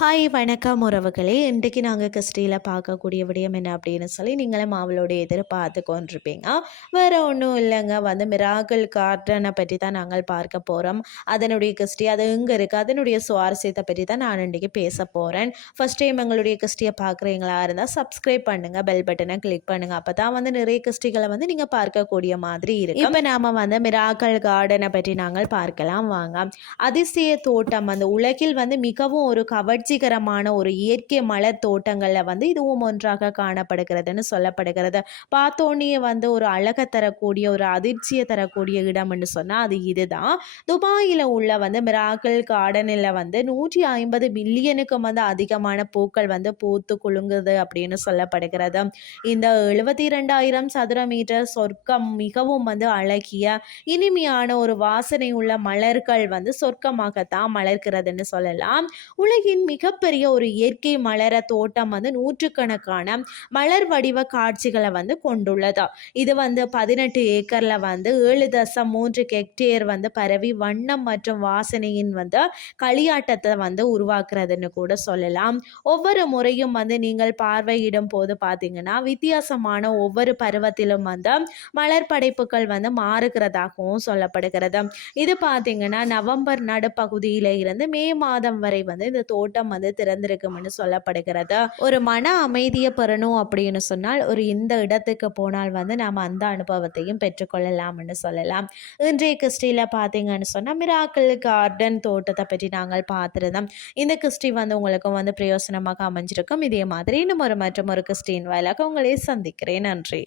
Hi வணக்கம் உறவுகளே. இன்றைக்கு நாங்கள் கிறிஸ்டியில் பார்க்கக்கூடிய விடயம் என்ன அப்படின்னு சொல்லி நீங்களும் அவளோட எதிர்பார்த்து கொண்டிருப்பீங்க. வேறு ஒன்றும் இல்லைங்க. வந்து மிராக்கிள் கார்டனை பற்றி தான் நாங்கள் பார்க்க போகிறோம் அதனுடைய கிறிஸ்டி அது எங்கே இருக்குது அதனுடைய சுவாரஸ்யத்தை பற்றி தான் நான் இன்றைக்கி பேச போகிறேன் ஃபஸ்ட் டைம் எங்களுடைய கிறிஸ்டியை பார்க்குறீங்களா இருந்தால் சப்ஸ்கிரைப் பண்ணுங்கள் பெல் பட்டனை கிளிக் பண்ணுங்கள் அப்போ தான் வந்து நிறைய கிறிஸ்டிகளை வந்து நீங்கள் பார்க்கக்கூடிய மாதிரி இருக்கு இப்போ நாம் வந்து மிராக்கிள் கார்டனை பற்றி நாங்கள் பார்க்கலாம். வாங்க. அதிசய தோட்டம் அந்த உலகில் வந்து மிகவும் ஒரு கவர்ச்சிகரமான ஒரு இயற்கை மலர் தோட்டங்களில் வந்து இதுவும் ஒன்றாக காணப்படுகிறதுன்னு சொல்லப்படுகிறது. பார்த்தோன்னே வந்து ஒரு அழகை தரக்கூடிய ஒரு அதிர்ச்சியை தரக்கூடிய இடம்னு சொன்னால் அது இதுதான். துபாயில் உள்ள வந்து மிராக்கிள் கார்டனில் வந்து நூற்றி ஐம்பது மில்லியனுக்கும் வந்து அதிகமான பூக்கள் வந்து பூத்து குலுங்குது அப்படின்னு சொல்லப்படுகிறது. இந்த எழுபத்தி ரெண்டாயிரம் சதுர மீட்டர் சொர்க்கம் மிகவும் வந்து அழகிய இனிமையான ஒரு வாசனை உள்ள மலர்கள் வந்து சொர்க்கமாகத்தான் மலர்கிறதுன்னு சொல்லலாம். உலகின் மிகப்பெரிய ஒரு இயற்கை மலர தோட்டம் வந்து நூற்றுக்கணக்கான மலர் வடிவ காட்சிகளை வந்து கொண்டுள்ளது. இது வந்து பதினெட்டு ஏக்கரில் வந்து ஏழு தசம் மூன்று ஹெக்டேர் வந்து பரவி வண்ணம் மற்றும் வாசனையின் வந்து களியாட்டத்தை வந்து உருவாக்குறதுன்னு கூட சொல்லலாம். ஒவ்வொரு முறையும் வந்து நீங்கள் பார்வையிடும் போது பார்த்தீங்கன்னா வித்தியாசமான ஒவ்வொரு பருவத்திலும் வந்து மலர் படைப்புகள் வந்து மாறுகிறதாகவும் சொல்லப்படுகிறது. இது பார்த்தீங்கன்னா நவம்பர் நடுப்பகுதியில இருந்து மே மாதம் வரை வந்து இந்த தோட்டம் வந்து திறந்திருக்கும்னு சொல்லப்படுகிறது? ஒரு மன அமைதியை பெறணும் அப்படின்னு சொன்னால் ஒரு இந்த இடத்துக்கு போனால் வந்து நாம் அந்த அனுபவத்தையும் பெற்றுக்கொள்ளலாம்னு சொல்லலாம். இன்றைய கிறிஸ்டியில் பார்த்தீங்கன்னு சொன்னால் மிராக்கிள் கார்டன் தோட்டத்தை பற்றி நாங்கள் பார்த்துருந்தோம் இந்த கிறிஸ்டி வந்து உங்களுக்கும் வந்து பிரயோசனமாக அமைஞ்சிருக்கும். இதே மாதிரி இன்னும் ஒரு மற்றும் ஒரு கிறிஸ்டின் வாயிலாக உங்களை சந்திக்கிறேன். நன்றி.